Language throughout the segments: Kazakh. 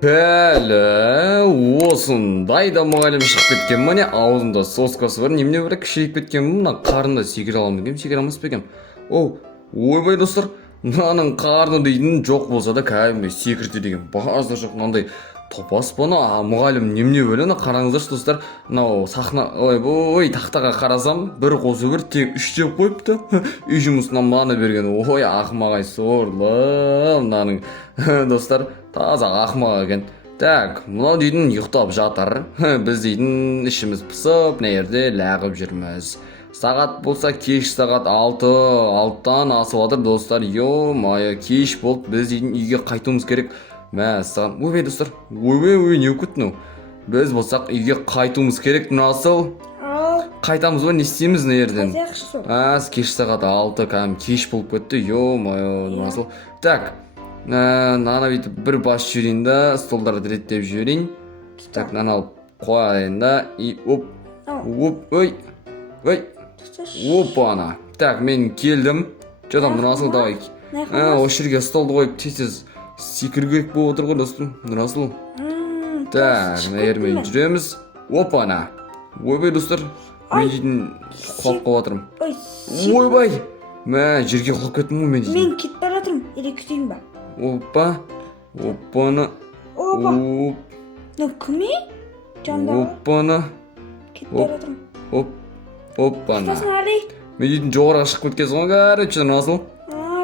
Пәлі, осындай да мұғалім шығып кеткен міне, аузында соскасы бар, немене бір кішірейіп кеткен мына қарында секіре аламын дегем, секіре алмас па екем. Ойбай достар, мынаның қарны дейтін жоқ болса да кәдімгі секірді деген базар жоқ. Мынандай топас па мұғалім немене бөлі, қараңыздаршы достар, мынау сахна, ой тақтаға қарасам бір қосы бір тек үштеп қойыпты. Үй жұмысынан мынаны берген, ой ақымақ-ай сорлы мынаның достар, таза ақымақ екен. Так, мынау дейтін ұйықтап жатыр. Біз дейтін ішіміз пысып, мына жерде лағып жүрміз. Сағат болса кеш сағат 6-6-тан асып жатыр достар. Ё-майы, кеш болды. Біз дейтін үйге қайтуымыз керек. Мәссаған. Ойбай достар. Ойбай, не өкіт Біз болсақ үйге қайтуымыз керек. Насыл? Қайтамыз ба, не істейміз мына жерден? Кеш сағат 6, кәдім кеш болып кетті. Ё-майы, насыл? Так. Нана бүйтіп бір бас жіберейін да, столдарды реттеп жіберейін. Так, нана алып қойайын да, и оп, ой, опа ана. Так, мен келдім. Жодан Нұрасыл давай. Осы жерге столды қойып тез секіру керек болып отыр ғой достым. Нұрасыл. Так, мына жермен жүреміз. Опа ана. Ойбай достар, мен дейтін құлап қойып отырмын. Ойбай, жерге құлап кеттім ғой мен дейтін. Мен кетіп бара жатырмын, күтейін ба? Опаны. Опа. Кім е? Опаны. Кетіп бара жатырмын. Опаны. Қашасын Али? Мен дейтін жоғарға шығып кеткенсің ғой, короче, Насыл.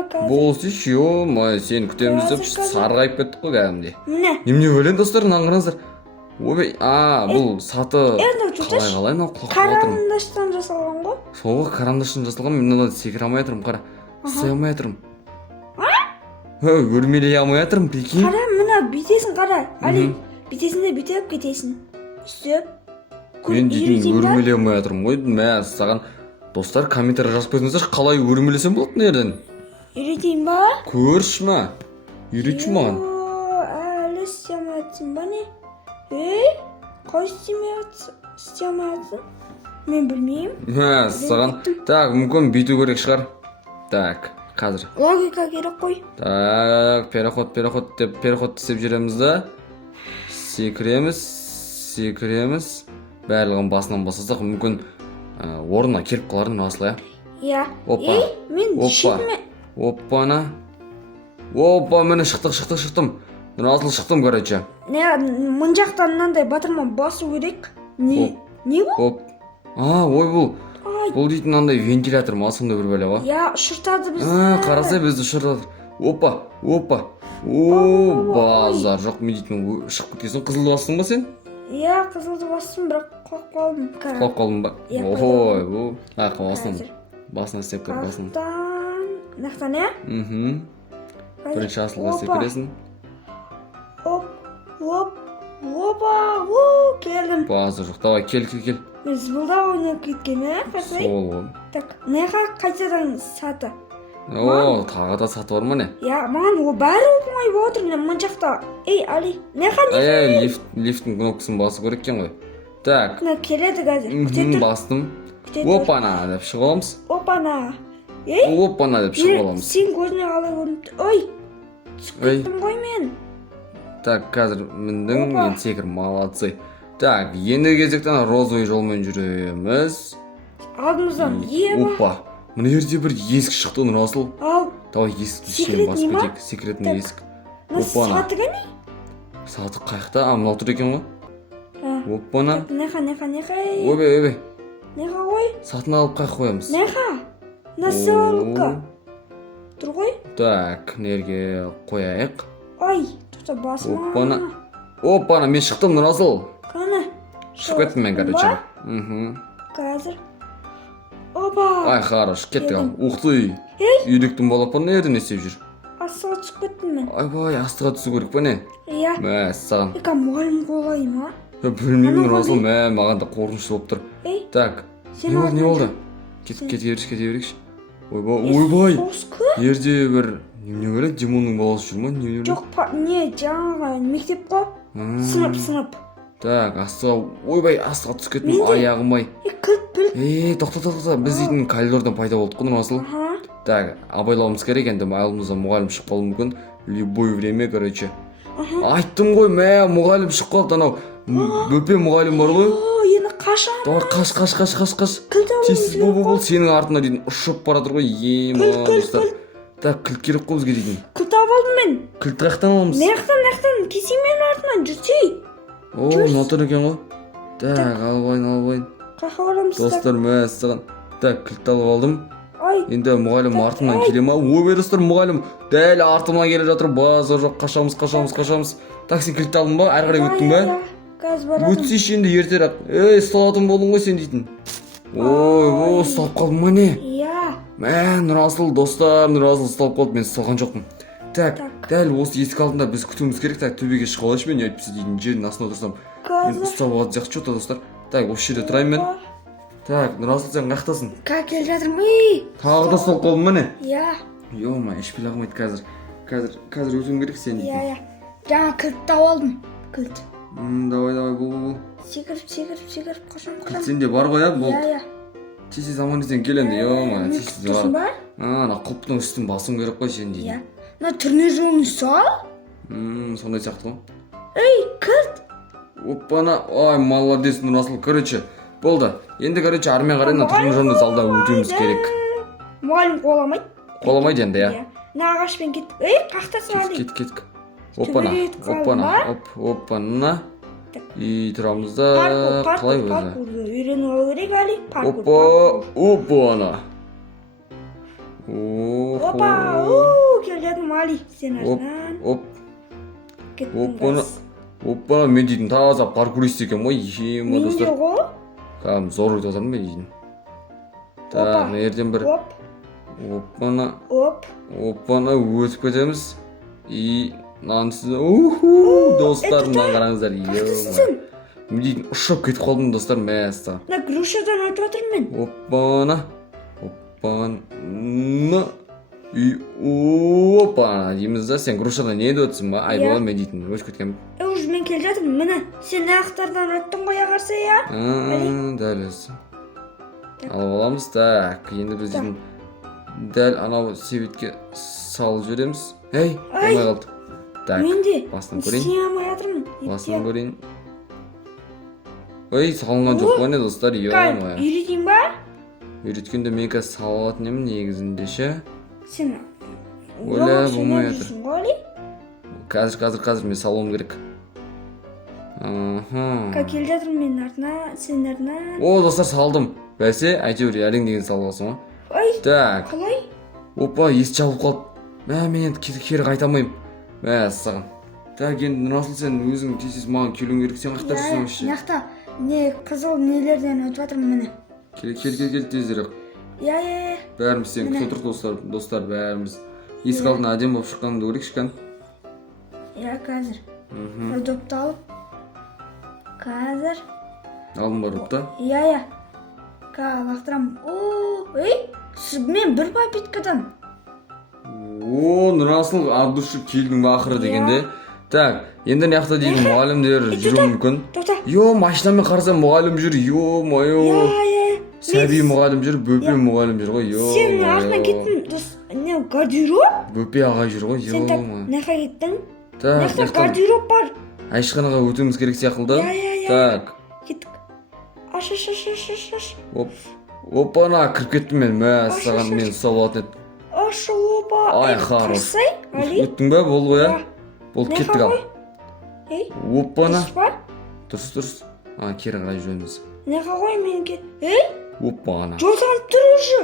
Қазір. Болсыш, ё-май, сені күтеміз деп сарғайып кеттік қой кәдімде. Міне. Немене өлең достар, мынаны қараңыздар. Ойбай, бұл саты қалай мынау құлап қалып отырмын. Карандаштан жасалған ғой? Сол ғой, карандаштан жасалған, мен мынада секіре алмай жатырмын, қара. Стай алмай жатырмын. Өрмелей алмай жатырмын, прикинь. Қара, мына бүйтесің, қара. Али, бүйтесің де бүйтіп кетесің. Сөп. Мен дейтін өрмелей алмай жатырмын ғой. Саған достар комментария жазып қойыңыздаршы, қалай өрмелесем болады мына жерден? Үйретейін ба? Көрші ма? Үйретші маған. Әлі істемей жатсың ба не? Қой істемей жатсың? Мен білмеймін. Саған. Так, мүмкін бүйту керек шығар. Так, қазір. Логика керек қой. Так, переход деп переход істеп жүреміз да. Секіреміз. Барлығын басынан басасақ, мүмкін орнына келіп қаларын асылай. Иә. Мен шетіме. Оппана. Опа, мені шықтым. Асыл шықтым, короче. Мұн жақтан мынандай батырман басу керек. Не бұл? Ой бұл. Бұл дейтін мынандай вентилятор ма, сондай бір бәле ғой. Иә, ұшыртады бізді. Қарасай бізді ұшыртады. Опа. Базар жоқ, мен дейтін шығып кеткесің, қызылды бастың ба сен? Иә, қызылды бастым, бірақ құлап қалдым. Құлап қалдың ба? Ой, бұл. Басынан істеп көр, басынан. Нақтан, иә? Бірінші асылға істеп көресің. Опа, келдім. Базар жоқ, давай, кел. Мен зыбылда ойнап кеткен, қасай? Сол ғой. Так, неға қайтадан саты? Тағы да саты бар ма не? Я, маған ол бәрі оңай болып отыр, мұн жақта. Али, неға? Лифттің кнопкасын басу керек екен ғой. Так. Келеді қазір, күтет тұр. Бастым. Опана деп шығып аламыз. Опана деп шығып аламыз. Сен көзіне қалай көрініпті. Ой, түсіп кеттім ғой мен. Так, қазір міндің, мен секір, молодцы. Так, енді кезектен розовый жолмен жүреміз. Алдымыздан еба. Опа, мына жерде бір есік шықты, Нұрасыл. Давай есікті ішіне басып кетейік. Секретный есік. Саты кәне? Саты қайықта? Мынау тұр екен ғой. Опана. Неға. Ойбай. Неға ғой? Сатын алып қайық қоямыз. Неға? Насылқа. Тұр ғой? Так, нерге қояйық. Ой, тұқта басыма. Опана, мен шықтым, Нұрасыл. Қана? Шығып кеттім мен, короче. Қазір. Опа. Ай, хорош, кеттік ал. Уқты. Үйректің балапан не ерден істеп жүр? Астыға түсіп кеттім мен. Айбай, астыға түсу керек па не? Иә. Мәссаған. Мұғалім қолай ма? Білмеймін, Нұрасыл, маған да қорқынышты болып тұр. Так, не болды? Кете берекші. Ойбай. Ерде бір не көреді, Димонның баласы жүр ма? Жоқ, не, жаңағы мектеп қой. Сынып. Так, ойбай, астыға түсіп кеттім, аяғымай. Тоқта, біз дейтін коридордан пайда болдық қой, Нұрасыл. Так, абайлауымыз керек енді, алдымызда мұғалім шығып қалуы мүмкін. Любое время, короче. айттым ғой, мә мұғалім шығып қалды, анау бөпе мұғалім бар ғой. Енді қашан? Давай қаш. Кілт алуымыз Тез керек қой. бол, сенің артына дейтін ұшып бара жатыр ғой. Достар. Так, кілт керек қой бізге дейтін. Кілт алып алдым мен. Кілт қаяқтан аламыз? Наяқтан кесей менің артынан жүрсей. О, нотыр екен ғой. Так, алып Қақа барамыз. Достар, мәссаған. Так, кілт алып алдым. Ай, Енді мұғалім артымнан келе ма? Ой, достар, мұғалім дәл артымнан келе жатыр. Базар жоқ, қашамыз. Так, сен кілт алдың ба? Әрі қарай өттің ба? Қазір барамын. Өтсейші енді ертерек. Ей, ұсталатын болдың ғой сен дейтін. Ой, ұсталып қалдың ба не? Иә. Мә, Нұрасыл, достар, Нұрасыл ұсталып қалды, мен ұсталған жоқпын. Так, дәл осы есік алдында біз күтуіміз керек. Так, төбеге шығып алайыншы, мен әйтпесе дейтін жердің астына отырсам. Мен ұсталып алады жақсы жота, достар. Так, осы жерде тұрайын мен. Так, Нұрасыл, сен қаяқтасың? Келе жатырмын. Тағы да ұсталып қалдың ба не? Иә. Ё-ма, ішпей қоймайды қазір. Қазір өтуім керек сен дейтін. Иә. Жаңа кілтті алдым. Кілт. Давай, бол. Секіріп, қашам. Кілт сенде бар ғой, бол. Иә. Тез аман есен кел енді, ё-ма, тез Тұрсын бар. ба? Ана құлыптың үстін басуың керек қой сен дейтін. Иә. Мына түріне жолын сал. Сондай сияқты ғой. Ей, кілт. Оппана, ай, молодец, Нұрасыл, короче, болды. Енді, короче, армен қарай тұрғын жолында залда өтуіміз керек. Мұғалім қоламайды. Қоламайды енді, иә. Мына ағашпен кеттік. Ей, қақтасың әлі. Кет. Оппана. И тұрамыз да, қалай өзі? Паркурды үйрену алу керек әлі. Оппана. Опа, кел жатырмын әлі. Сен артынан. Оппана, мен дейтін таза паркурист екен ғой, ема достар. Менде ғой. Кәдім зор өтіп жатырмын мен дейтін. Так, ерден бір. Оппана, өтіп кетеміз. И мынаны сізді, достар, мынаны қараңыздар. Мен дейтін ұшып кетіп қалдым, достар, мәсті. Мына грушадан өтіп жатырмын мен. Оппана дейміз да, сен грушадан не өтсің ба? Ай, болған мен дейтін, өшіп кеткен. Уже мен келе жатырмын, міне. Сен аяқтардан өттің ғой ағарса, иә? Дәл өзі. Алып аламыз, так, енді біз дейтін дәл анау себетке салып жібереміз. Ей, болмай қалды. Так, басынан көрейін. Істей алмай жатырмын. Басынан көрейін. Ой, салынған жоқ қой не, достар, ё-ма. Үйретейін ба? Үйреткенде мен қазір салып алатын емін негізінде ше. Сен Оля, болмай жатыр. жүрсің ғой, Али? Қазір мен салуым керек. Келе жатырмын мен артына, сен артына. О, достар, салдым. Бәсе, әйтеуір әрең деген салып алсың ғой. Ой, Так. қалай? Опа, ес жабылып қалды. Мен енді кері қайта алмаймын. Мәссаған. Так, енді Нұрасыл, сен өзің тез маған келуің керек, сен қаяқта жүрсің вообще? Мынақта не қызыл нелерден өтіп жатырмын міне. Кел тезірек. Иә. Бәріміз сен күте тұрық, достар, бәріміз. Есік алдына әдем болып шыққанымды көрейікші кән. Иә, қазір. Допты алып. Қазір. Алдым бар допты? Иә. Лақтырам. Ей, мен бір попиткадан. Нұрасыл, ардушы келдің ба ақыры дегенде. Так, енді неқта дейін мұғалімдер жүру мүмкін. Машинамен қарасам мұғалім жүр, сәби мұғалім жүр, бөпе мұғалім жүр ғой, Сен артынан кеттің, не, гардероб? Бөпе ағай жүр ғой, Сен так, неқа кеттің? Так, гардероб бар. Айшқанаға өтуіміз керек сияқылды. Так. Кеттік. Аш. Опана, кіріп кеттім мен, мәссаған мен ұстап алатын еді. Опа. Ай, қарыз. Қарсай, Али? Өттің бе, болды ғой, я? Болды, кеттік ал. Опана. Дұрыс. Кері қарай жөніміз. Неқа ғой менге? Опана. Жол салып тұр уже.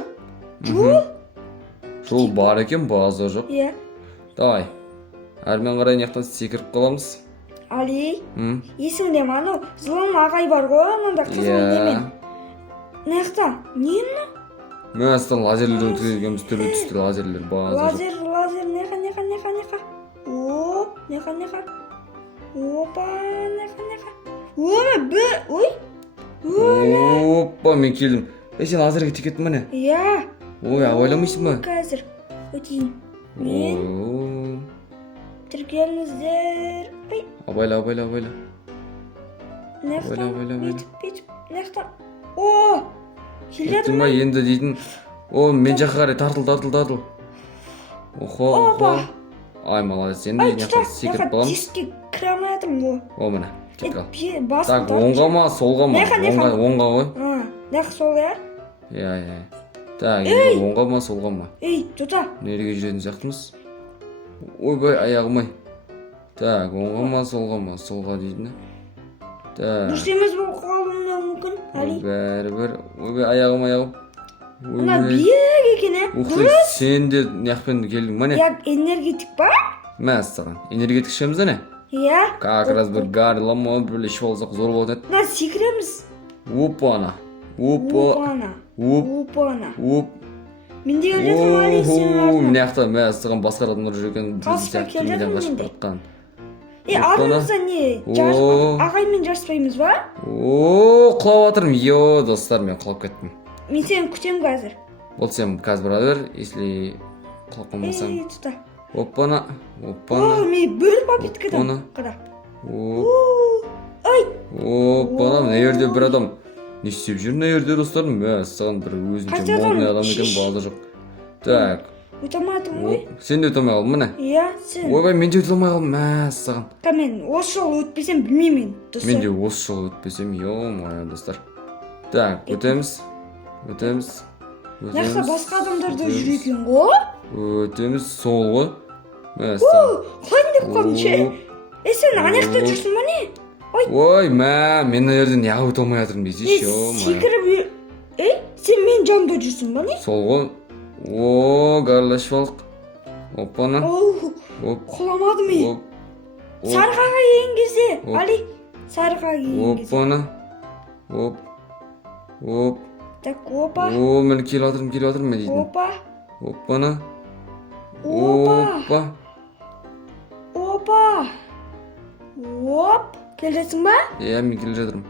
Жол бар екен, база жоқ. Иә. Давай. Әрмен қарай неқтан секіріп қаламыз. Али, есіңде ма, зұлым ағай бар ғой, онында қызыл немен. Неқта, не мына? Мәстан лазерлер өткізгенбіз, түрлі түсті лазерлер база жоқ. Лазер, неқа. Неқа. Опа, неқа. Опа, мен келдім. Сен лазерге текеттің мәне? Иә. Абайламайсың ба? Қазір өтейін. Мен тіркеліңіздер. Абайла. Неқта, бетіп. Неқта. Еттің ба енді дейтін. Мен жаққа қарай тартыл. Опа. ай молодец енді Ай, мына тұта, жаққа секіріп қаламыз. тесікке кіре алмай жатырмын ғой. О міне кетіп қал. Басым Так, оңға ма солға ма? Оңға ғой. Нақ сол, я? Иә. Так, енді оңға ма солға ма? Ей, тұта. Нереге жүретін сияқтымыз? Ойбай, аяғым-ай. Так, оңға ма солға ма? Солға дейді. Так. Дұрыс емес болып қалуы мүмкін, Али. Бәрібір. Ойбай, аяғым. Мына биік екен, Дұрыс. Сен де неақпен келдің, міне. Я энергетик ба? Мәссаған. Энергетик ішеміз, әне? Иә. Как раз бір гарламы, бір ішіп алсақ зор болады. Мына секіреміз. Опана. Опана. Оп. Менде өлетін Али, сенің артынан. Міне ақта мәссаған басқа адамдар жүр екен. Қашып келдім менде. Опана. Артымызда не? Ағаймен жарыспаймыз ба? Құлап атырмын. Достар, мен құлап кеттім. Мен сені күтем қазір. Бол сен қазір бара бер, если құлап қалмасаң. Тұта. Опана. Мен бөліп алып кетіп кетем. Қара. Ай. Опана, мына жерде бір адам. Не істеп жүр мына жерде, достар? Мәссаған бір өзінше молдың адам екен, балда жоқ. Так. Өте алмадым ғой. Сен де өте алмай қалдың, міне. Иә, сен. Ойбай, мен де өте алмай қалдым, мәссаған. Мен осы жол өтпесем білмеймін, достар. Мен де осы жол өтпесем, ё-моё, достар. Так, өтеміз. Нақса басқа адамдарда жүр екен ғой. Өтеміз, сол ғой. Мәссаған. Қайын деп қалдың ше? Сен анаяқта жүрсің ба не? Ой, мен мына жерден неға өте алмай жатырмын дейсіз, ё-моё. Секіріп, сен мен жанымда жүрсің ба не? Сол ғой. Гарлашып алдық. Опана. Құламадым мен. Сарғаға ең кезде, Али. Сарғаға ең кезде. Опана. Так, опа. Мен келіп жатырмын мен дейтін. Опана. Оп. Келесің ба? Иә, мен келіп жатырмын.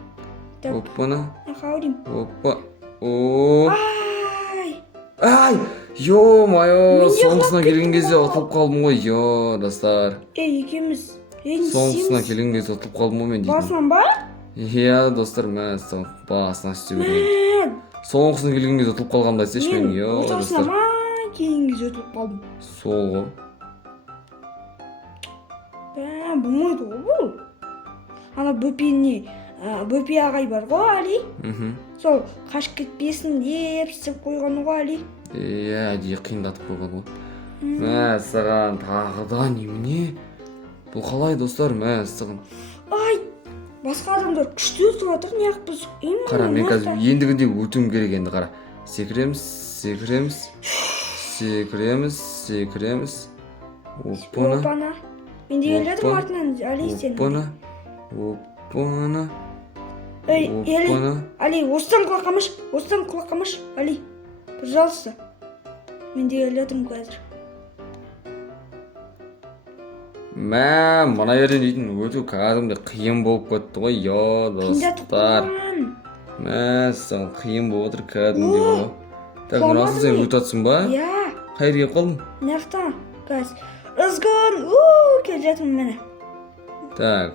Опана. Нақаудим. Опа. Ай. Ё-моё, соңғысына келген кезде ұтылып қалдым ғой, достар. Екеуміз. Соңғысына келген кезде ұтылып қалдым ғой мен дейтін. Басынан ба? Иә, достар, мәссаған басына істеу керек. Соңғысына келген кезде ұтылып қалғанымды айтсайшы мен, достар. Ортасына ма келген кезде ұтылып қалдым. Сол ғой. Болмайды ғой бұл. Ана бөпе ағай бар ғой, Али. Сол қашып кетпесін деп істеп қойған ғой, Али. Иә, әдейі қиындатып қойған ғой. Мәссаған, тағы да немене? Бұл қалай, достар, мәссаған. Ай, басқа адамдар күшті өтіп жатыр, неғып біз именно. Қара, мен қазір ендігінде өтуім керек енді, қара. Секіреміз. Опана. Мен де келедім артынан, Али, сен. Опана. Али, осыдан құлаққамаш, Али. Пожалуйста. Мен де келедім қазір. Мына жерден дейтін өту кәдімгі қиын болып кетті ғой, достар. Мәссаған қиын болып отыр кәдімгі ғой. Так, мұнасын сен өтатсың ба? Иә. Қайыр келіп қалдың? Нақта, қазір. Ызғын, келе жатырмын мені. Так.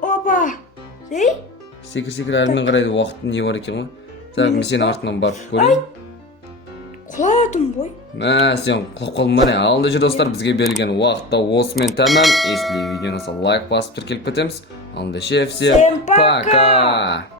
Опа. Секір әрмен қарайды уақыттың не бар екен ғой. Так, мен сені артынан барып көрейін. Құладым ғой. Сен құлап қалдың ба не? Алды жүр достар, бізге берілген уақытта осымен тәмам. Если видеоны лайк басып тіркеліп кетеміз. Алында всем пока.